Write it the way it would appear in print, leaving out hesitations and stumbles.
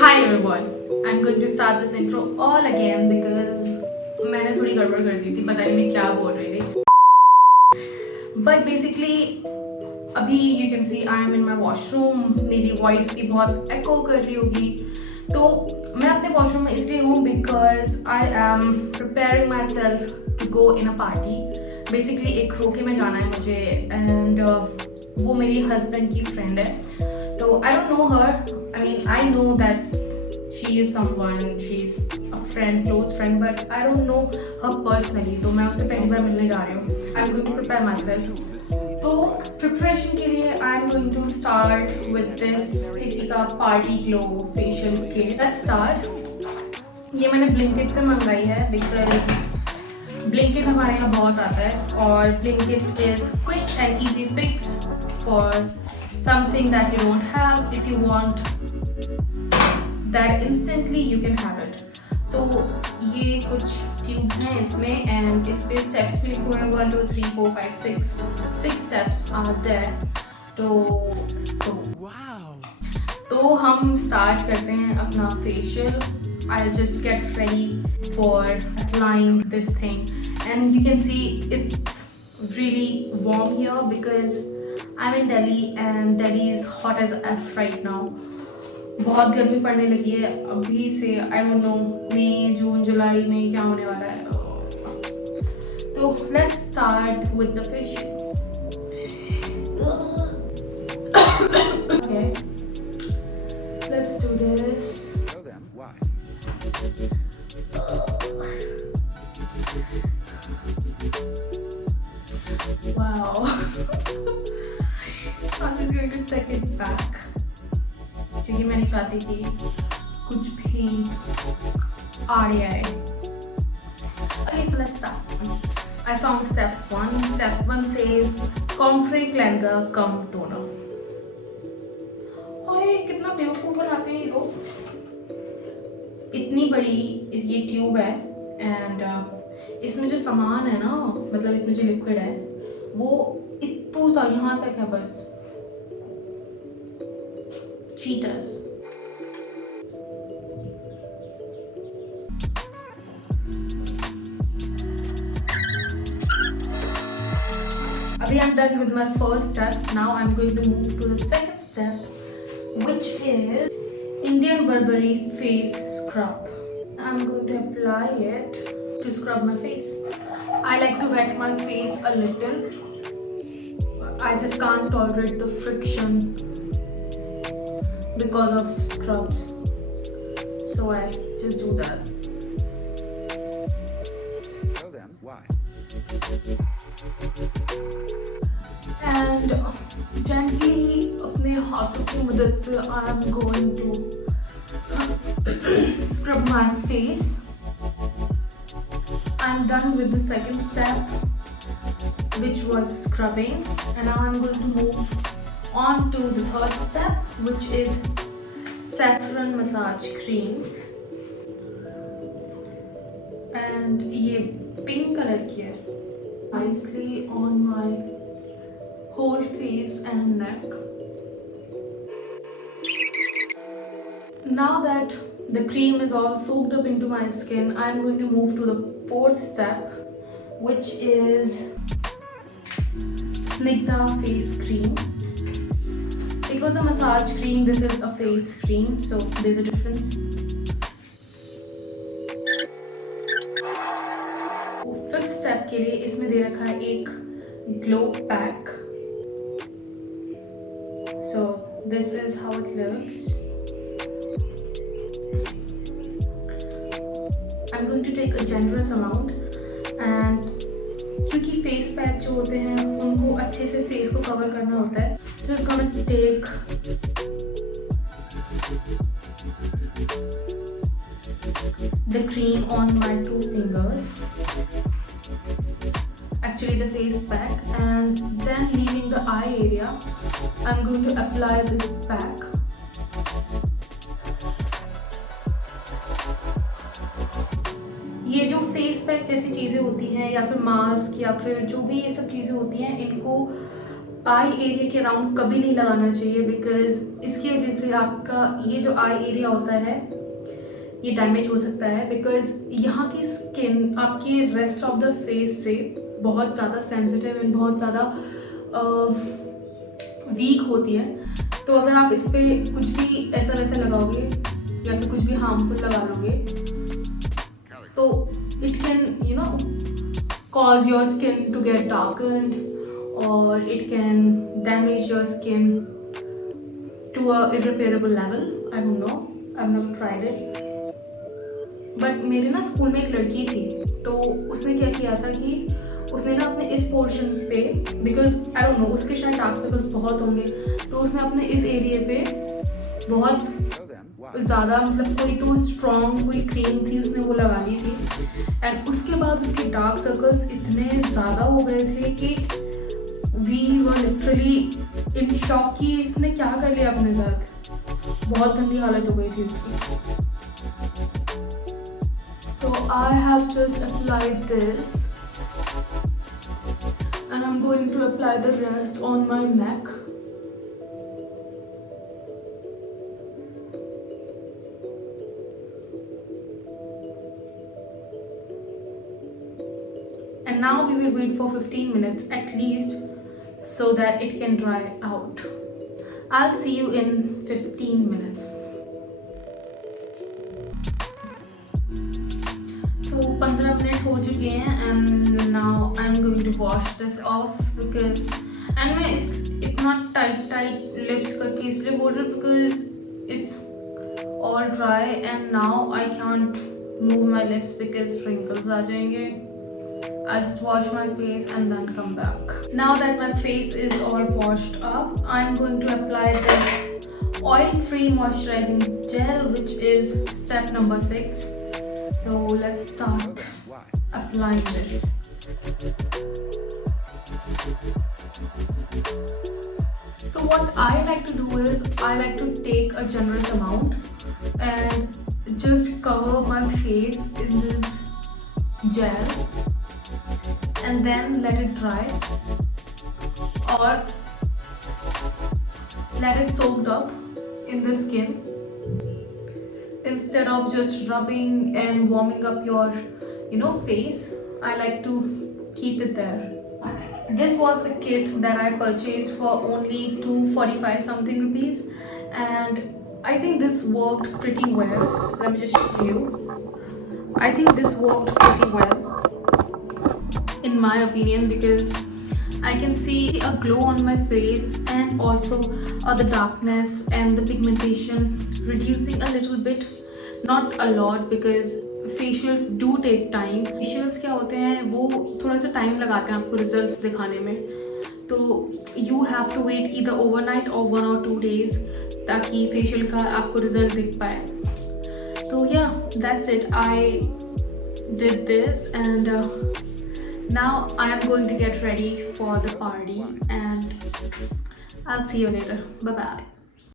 Hi everyone, I'm going to start this intro all again because मैंने थोड़ी गड़बड़ कर दी थी, पता नहीं मैं क्या बोल रही थी. But basically अभी you can see I am in my washroom. मेरी voice भी बहुत echo कर रही होगी. तो मैं अपने washroom में इसलिए हूँ because I am preparing myself to go in a party. Basically एक रोके में जाना है मुझे and वो मेरी husband की friend है. So I don't know her. I mean, I know that she is someone, she's a friend, close friend, but I don't know her personally. तो मैं उससे पहली बार मिलने जा रही हूँ. I'm going to prepare myself. तो preparation के लिए I'm going to start with this CC का party glow facial kit. Let's start. ये मैंने Blinkit से मंगाई है because Blinkit हमारे यहाँ बहुत आता है और Blinkit is quick and easy fix for something that you don't have. If you want that instantly, you can have it. So ये कुछ tubes हैं इसमें and इस पे steps भी लिखे हुए हैं 1 2 3 4 5 6 steps are there. तो हम start करते हैं अपना facial. I'll just get ready for applying this thing and you can see it's really warm here because I'm in Delhi and Delhi is hot as F right now. बहुत गर्मी पड़ने लगी है अभी से. I don't know मई जून जुलाई में क्या होने वाला है. तो let's start with the facial. Okay, let's do this. Why? Wow. I'm just going to take it back क्योंकि मैं नहीं चाहती कि कुछ भी आड़े आए. Okay, so let's start. I found step 1. Step 1 says Comfrey cleanser cum toner. ओए कितना बेवकूफ बनाते हैं ये लोग. इतनी बड़ी ये ट्यूब है एंड इसमें जो सामान है ना, मतलब इसमें जो लिक्विड है वो इतू सा यहाँ तक है बस. Cheaters. Abhi I'm done with my first step. Now I'm going to move to the second step, which is Indian Burberry face scrub. I'm going to apply it to scrub my face. I like to wet my face a little. I just can't tolerate the friction because of scrubs, so I just do that. Well then, why? And gently अपने हाथों की मदद से I am going to scrub my face. I'm done with the second step, which was scrubbing, and now I'm going to move on to the third step, which is saffron massage cream. And ये pink color की है. Nicely on my whole face and neck. Now that the cream is all soaked up into my skin, I'm going to move to the fourth step, which is Snigdha face cream. It was a massage cream, this is a face cream, so there's a difference. Fifth step के लिए इसमें दे रखा है एक glow pack. So this is how it looks. I'm going to take a generous amount and क्योंकि face pack जो होते हैं उनको अच्छे से फेस को कवर करना होता है, so it's gonna take the cream on my 2 fingers, actually the face pack, and then leaving the eye area I'm going to apply this pack. ये जो फेस पैक जैसी चीज़ें होती हैं या फिर मास्क या फिर जो भी ये सब चीज़ें होती हैं, इनको आई एरिया के अराउंड कभी नहीं लगाना चाहिए, बिकॉज इसकी वजह से आपका ये जो आई एरिया होता है ये डैमेज हो सकता है, बिकॉज यहाँ की स्किन आपकी रेस्ट ऑफ द फेस से बहुत ज़्यादा सेंसिटिव एंड बहुत ज़्यादा वीक होती है। तो अगर आप इस पर कुछ भी ऐसा वैसा लगाओगे या फिर कुछ भी हार्मफुल लगा लोगे तो it can cause your skin to get darkened, or it can damage your skin to a irreparable level. I don't know, I've never tried it. But मेरे ना स्कूल में एक लड़की थी, तो उसने क्या किया था कि उसने ना अपने इस पोर्शन पे, बिकॉज आई डोंट नो उसके शायद डार्क सर्कल्स बहुत होंगे, तो उसने अपने इस एरिया पे बहुत ज़्यादा मतलब कोई तो स्ट्रॉन्ग कोई क्रीम थी उसने वो लगा ली थी, एंड उसके बाद उसके डार्क सर्कल्स इतने ज़्यादा हो गए थे कि we were literally in shock कि इसने क्या कर लिया अपने साथ। बहुत गंदी हालत हो गई थी उसकी। तो I have just applied this and I am going to apply the rest on my neck. And now we will wait for 15 minutes at least so that it can dry out. I'll see you in 15 minutes. So 15 minutes हो चुके हैं and now I'm going to wash this off because and मैं इतना tight lips करके इसलिए बोल रही हूँ because it's all dry and now I can't move my lips because wrinkles आ जाएंगे. I'll just wash my face and then come back. Now that my face is all washed up, I'm going to apply this oil-free moisturizing gel, which is step number 6. So let's start applying this. So what I like to do is I like to take a generous amount and just cover my face in this gel and then let it dry or let it soak up in the skin instead of just rubbing and warming up your face. I like to keep it there. This was the kit that I purchased for only 245 something rupees and I think this worked pretty well. Let me just show you. I think this worked pretty well in my opinion because I can see a glow on my face and also the darkness and the pigmentation reducing a little bit, not a lot because facials do take time. Facials क्या होते हैं वो थोड़ा सा time लगाते हैं आपको results दिखाने में, तो you have to wait either overnight or 1 or 2 days ताकि फेशियल का आपको रिजल्ट दिख पाए. तो yeah, that's it. I did this and now I am going to get ready for the party and I'll see you later. Bye bye.